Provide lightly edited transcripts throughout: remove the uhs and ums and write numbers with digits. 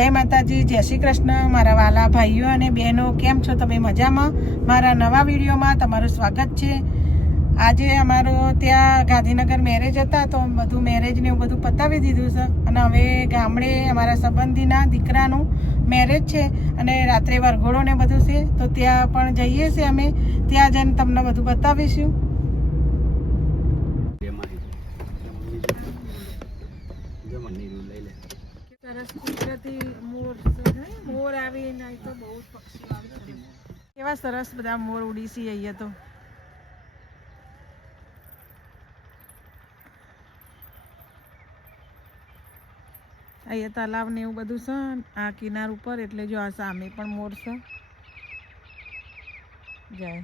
જય માતાજી, જય શ્રી કૃષ્ણ મારા વાલા ભાઈઓ અને બહેનો, કેમ છો તમે? મજામાં? મારા નવા વિડીયોમાં તમારું સ્વાગત છે. આજે અમારો ત્યાં ગાંધીનગર મેરેજ હતા, તો બધું મેરેજને એવું બધું પતાવી દીધું છે અને હવે ગામડે અમારા સંબંધીના દીકરાનું મેરેજ છે અને રાત્રે વરઘોડો ને બધું છે, તો ત્યાં પણ જઈએ છીએ અમે. ત્યાં જઈને તમને બધું બતાવીશું. સરસ કુદરતી મોર આવીને તો બહુ જ પક્ષીઓ આવે છે. કેવા સરસ બધા મોર ઉડી છે અહીંયા તો. અહીંયા તલાવ ને એવું બધું છે આ કિનાર ઉપર, એટલે જો આ સામે પણ મોર છે. જાય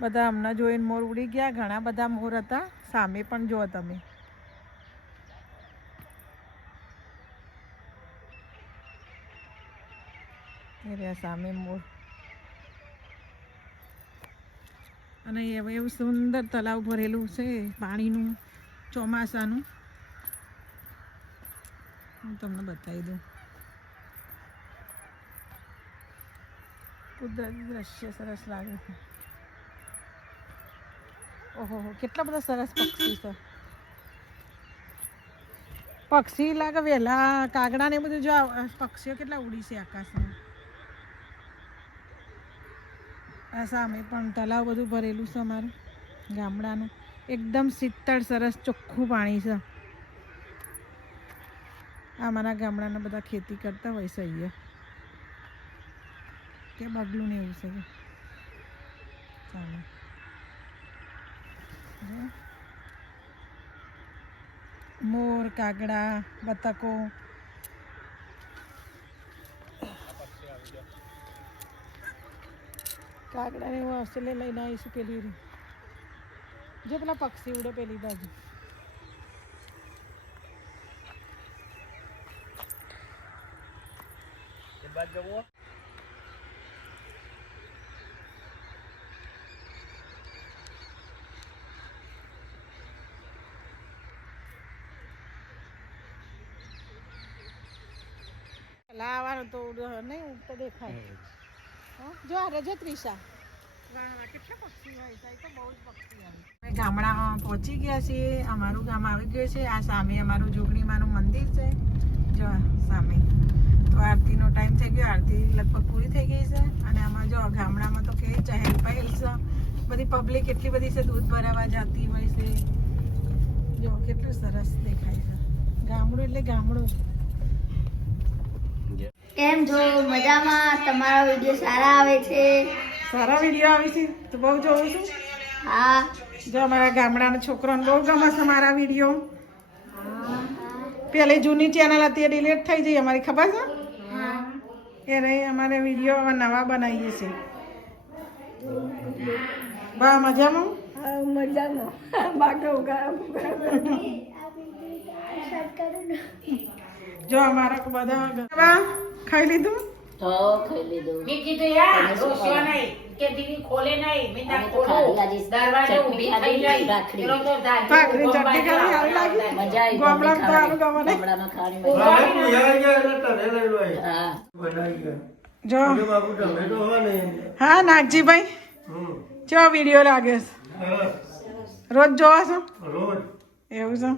બધા હમણાં જોઈને મોર ઉડી ગયા. ઘણા બધા મોર હતા સામે પણ. જો તમે સામે મોર. અને એવું સુંદર તલાવ ભરેલું છે પાણીનું, ચોમાસાનું. હું તમને બતાવી દઉં. કુદરતી દ્રશ્ય સરસ લાગે છે. ઓહો, કેટલા બધા સરસ પક્ષી છે. પક્ષી લાગે વહેલા કાગડા ને બધું. જો પક્ષીઓ કેટલા ઉડી છે આકાશમાં. આ સામે પણ તલાવ બધું ભરેલું છે અમારું ગામડાનું. એકદમ શીતળ સરસ ચોખ્ખું પાણી છે. અમારા ગામડાના બધા ખેતી કરતા હોય છે અહીંયા. કે બગલું ને એવું છે. ચાલો મોર, કાગડા, બતકો. કાગડા ને એવું આવશે લઈને આવીશું. પેલી જો પેલા પક્ષી ઉડે પેલી બાજુ. લાવવાનું તો નહીં ઉડતો દેખાય. જો આ રજો ત્રિષા કેટલા પક્ષી હોય છે. તો બહુ જ પક્ષી આવે. અમે ગામડામાં પહોંચી ગયા છીએ. અમારું ગામ આવી ગયું છે. આ સામે અમારું જોગણીમાનું મંદિર છે. જો સામે તો આરતીનો ટાઈમ થઈ ગયો. આરતી લગભગ પૂરી થઈ ગઈ છે. અને આમાં જો ગામડામાં તો કે ચહેલ પહેલ છે. બધી પબ્લિક એટલી બધી છે, દૂધ ભરાવા જતી હોય છે. જો કેટલું સરસ દેખાય છે. ગામડું એટલે ગામડું. કેમ છો? મજામાં? તમારા વિડીયો સારા આવે છે? સારા વિડીયો આવે છે તો બહુ જોઉં છું. હા. જો અમારા ગામડાના છોકરાને બહુ ગમે છે મારા વિડીયો. પેલી જૂની ચેનલ હતી એ ડિલીટ થઈ જઈ અમારી, ખબર છે? એને અમારે વિડીયો હવે નવા બનાવીએ છીએ. બા મજામાં? જો અમારા બધા ખાઈ લીધું. ખાઈ લીધું. મેં કીધું યાર રોશો નહીં કે દીદી ખોલે નહીં. મેં ના ખોલું. દરવાજે ઊભી થઈ ગઈ. પેલો તો ભાખરી ચટણી ખાલી સારી લાગી. મજા આવી. ગામડામાં તો આનું ગમે નહીં. ગામડામાં ખાવાની જો હા નાગજીભાઈ, ચો વિડીયો લાગે છે? રોજ જોવા છો? એવું છે?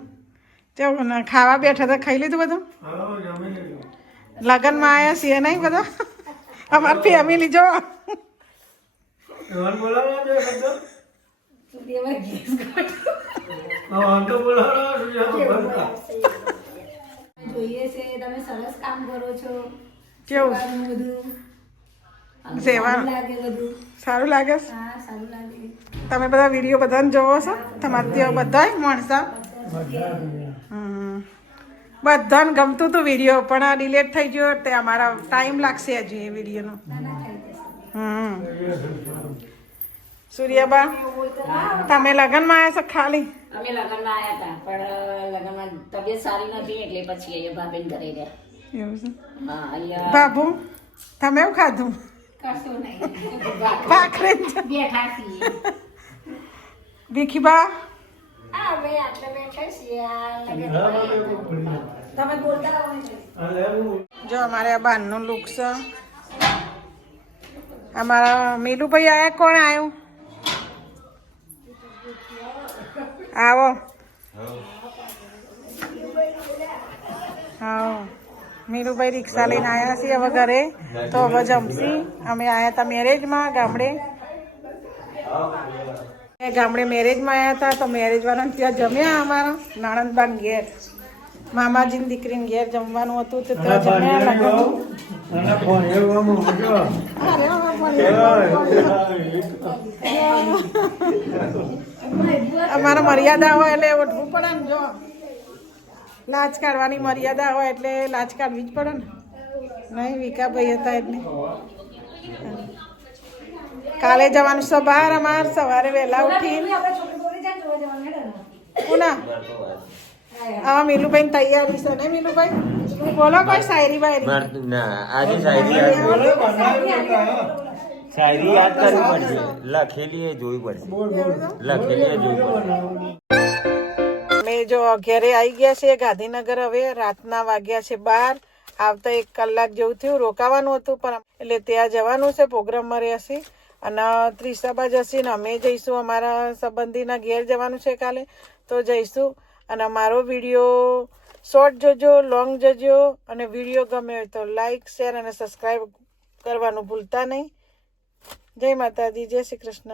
ચો ખાવા બેઠા તો ખાઈ લીધું બધું? લગ્નમાં આવ્યા છીએ નહીં બધા? અમારી ફેમિલી જો. જોઈએ છે તમે સરસ કામ કરો છો. કેવું બધું સેવા લાગે બધું. સારું લાગે છે? હા, સારું લાગે. તમે બધા વિડીયો બધાને જોવો છો? તમારે ત્યાં બધા માણસા બધાને ગમતું હતું વિડીયો, પણ આ ડિલેટ થઈ ગયો. તે અમારા ટાઈમ લાગશે હજુ એ વિડીયોનો. સૂર્યાબા, તમે લગ્નમાં આવ્યા છો ખાલી? અમે લગ્નમાં આવ્યા હતા, પણ લગ્નમાં તબિયત સારી નથી એટલે પછી અહીંયા ભાભીને ઘરે ગયા. એવું છે? હા. અહીંયા બાબુ, તમે એવું ખાધું? કશું નહીં. ભાખરી બેઠા છીએ. ભીખીબા, જો અમારે આ બારનું લુક છે. અમારા મીલુભાઈ આયા. કોણ આવ્યું? આવો. હા, મીરુભાઈ રિક્ષા લઈને આવ્યા છીએ હવે ઘરે. તો હવે જમશી. અમે આવ્યા હતા મેરેજમાં ગામડે. ગામડે મેરેજમાં આવ્યા હતા તો મેરેજ વાળાને ત્યાં જમ્યા. અમારા નાણંદબાન ઘેર મામાજીની દીકરીને ઘેર જમવાનું હતું તો ત્યાં જમ્યા. અમારા મર્યાદા હોય એટલે ઉઠવું પડે ને. જો લાજ કાઢવાની મર્યાદા હોય એટલે લાજ કાઢવી જ પડે ને. નહીં વિકાભાઈ હતા એટલે કાલે જવાનું છે બહાર. અમારે સવારે વહેલા ઉઠીને પુના હા મીલુભાઈ તૈયારી છે ને. મીલુભાઈ બોલો કોઈ શાયરી બાયરી. શાયરી યાદ કરવી પડશે, લખેલી એ જોવી પડશે, લખેલી એ જોવી પડશે. અમે જો ઘરે આવી ગયા છે ગાંધીનગર. હવે રાતના વાગ્યા છે 12. આવતા 1 કલાક જેવું થયું. રોકાવાનું હતું પણ એટલે ત્યાં જવાનું છે. પ્રોગ્રામમાં રહેશે અને ત્રિશાબા જશે ને અમે જઈશું. અમારા સંબંધીના ઘેર જવાનું છે કાલે તો જઈશું. અને મારો વિડીયો શોર્ટ જોજો, લોંગ જોજો. અને વિડીયો ગમે હોય તો લાઈક, શેર અને સબસ્ક્રાઈબ કરવાનું ભૂલતા નહીં. જય માતાજી, જય શ્રી કૃષ્ણ.